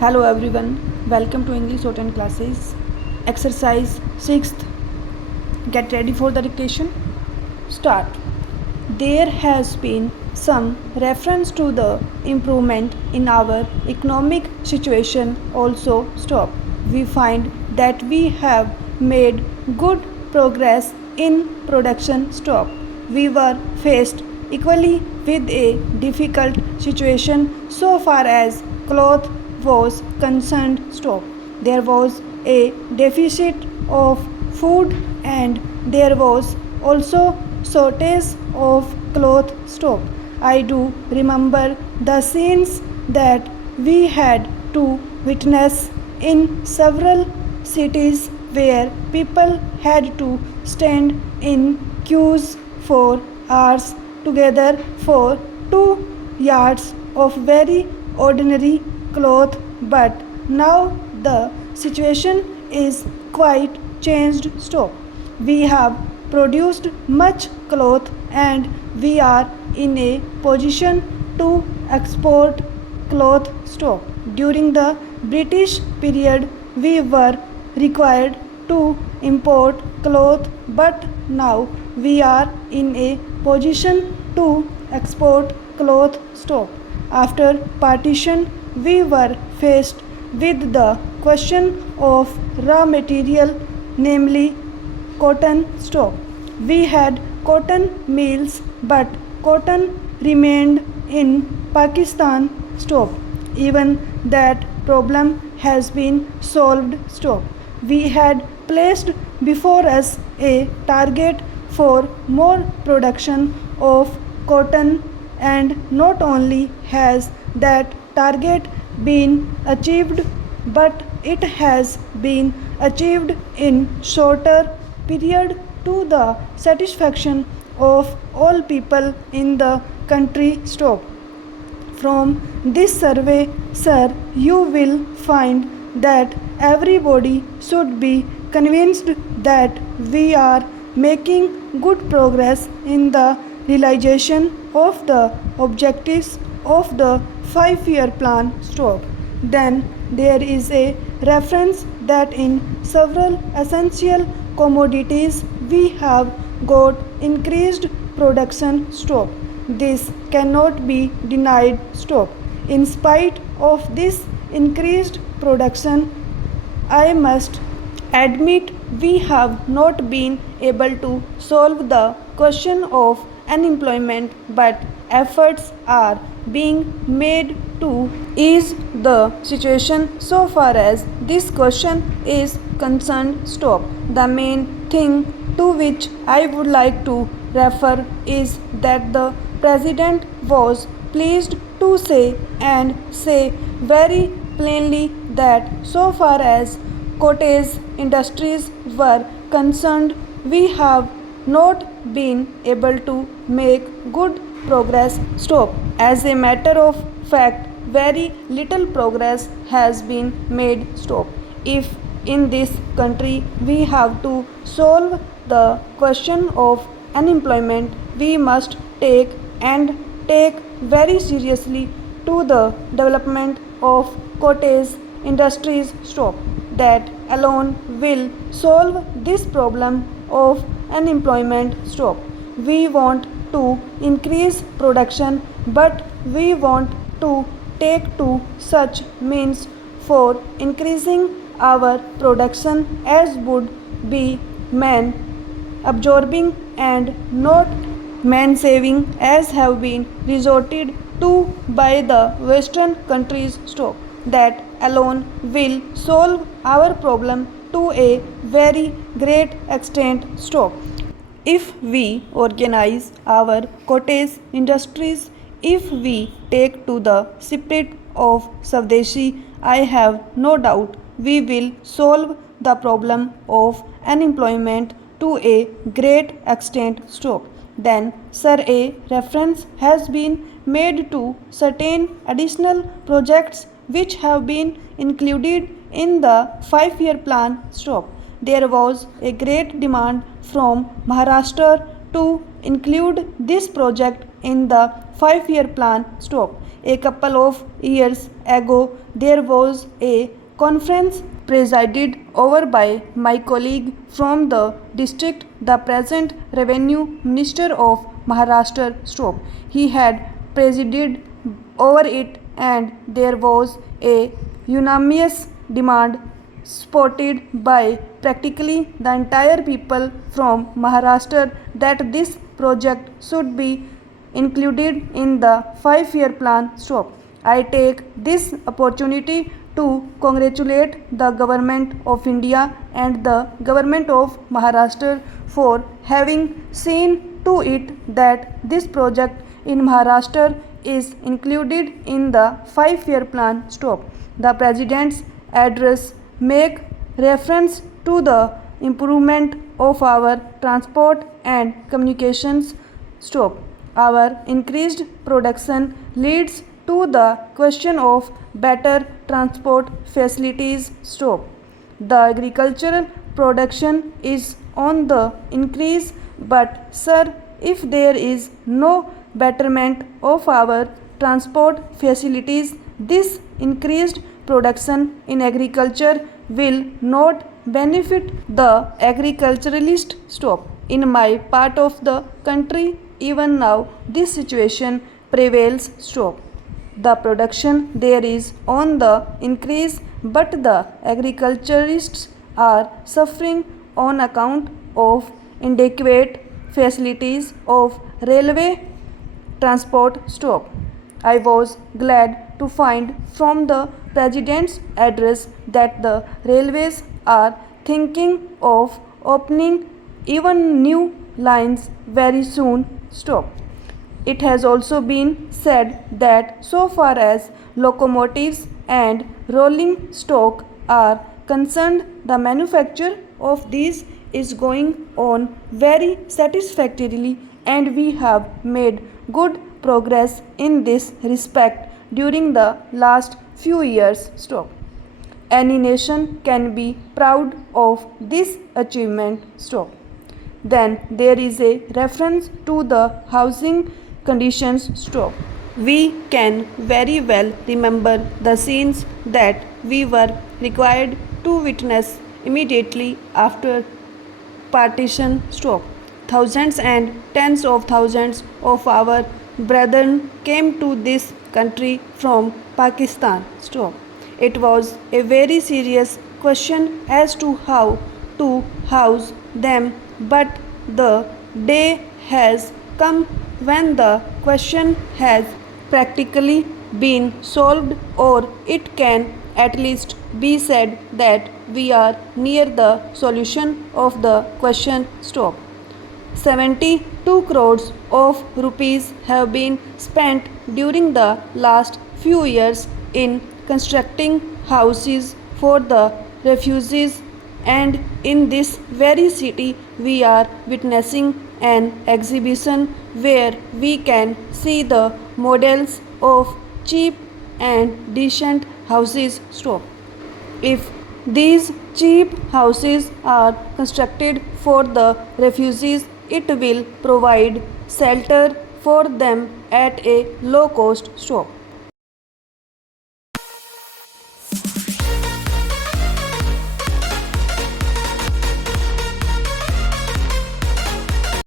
Hello everyone, welcome to English Shorthand classes. Exercise 6th. Get ready for the dictation. Start. There has been some reference to the improvement in our economic situation. Also, stop. We find that we have made good progress in production. Stop. We were faced equally with a difficult situation so far as cloth was concerned. Stop. There was a deficit of food and there was also shortage of cloth. Stop. I do remember the scenes that we had to witness in several cities where people had to stand in queues for hours together for 2 yards of very ordinary cloth, but now the situation is quite changed. Stop. We have produced much cloth and we are in a position to export cloth. Stop. During the British period, we were required to import cloth, but now we are in a position to export cloth. Stop. After partition, we were faced with the question of raw material, namely cotton. Stop. We had cotton mills, but cotton remained in Pakistan. Stop. Even that problem has been solved. Stop. We had placed before us a target for more production of cotton, and not only has that target been achieved, but it has been achieved in shorter period to the satisfaction of all people in the country. Stop. From this survey, sir, you will find that everybody should be convinced that we are making good progress in the realization of the objectives of the 5-year plan. Stop. Then there is a reference that in several essential commodities we have got increased production. Stop. This cannot be denied. Stop. In spite of this increased production, I must admit we have not been able to solve the question of unemployment, but efforts are being made to ease the situation so far as this question is concerned. Stop. The main thing to which I would like to refer is that the President was pleased to say and say very plainly that so far as cottage industries were concerned, we have not been able to make good progress. Stop. As a matter of fact, very little progress has been made. Stop. If in this country we have to solve the question of unemployment, we must take very seriously to the development of cottage industries. Stop. That alone will solve this problem of unemployment. Stop. We want to increase production, but we want to take to such means for increasing our production as would be man absorbing and not man saving, as have been resorted to by the western countries. Stop. That alone will solve our problem to a very great extent. Stop. If we organize our cottage industries, if we take to the spirit of Swadeshi, I have no doubt we will solve the problem of unemployment to a great extent. Stop. Then, sir, a reference has been made to certain additional projects which have been included in the 5-year plan. Stop. There was a great demand from Maharashtra to include this project in the 5-year plan. Stop. A couple of years ago, there was a conference presided over by my colleague from the district, the present Revenue Minister of Maharashtra. He had presided over it, and there was a unanimous demand supported by practically the entire people from Maharashtra that this project should be included in the 5-year plan. I take this opportunity to congratulate the Government of India and the Government of Maharashtra for having seen to it that this project in Maharashtra is included in the 5-year plan. The President's address make reference to the improvement of our transport and communications. Our increased production leads to the question of better transport facilities. The agricultural production is on the increase, but sir, if there is no betterment of our transport facilities, this increased production in agriculture will not benefit the agriculturalist. In my part of the country, even now this situation prevails. The production there is on the increase, but the agriculturists are suffering on account of inadequate facilities of railway transport. I was glad to find from the President's address that the railways are thinking of opening even new lines very soon. It has also been said that so far as locomotives and rolling stock are concerned, the manufacture of these is going on very satisfactorily, and we have made good progress in this respect during the last few years. Any nation can be proud of this achievement. Then there is a reference to the housing conditions. We can very well remember the scenes that we were required to witness immediately after partition. Thousands and tens of thousands of our brethren came to this country from Pakistan. It was a very serious question as to how to house them, but the day has come when the question has practically been solved, or it can at least be said that we are near the solution of the question. 72 crores of rupees have been spent during the last few years in constructing houses for the refugees, and in this very city we are witnessing an exhibition where we can see the models of cheap and decent houses. If these cheap houses are constructed for the refugees, it will provide shelter for them at a low cost.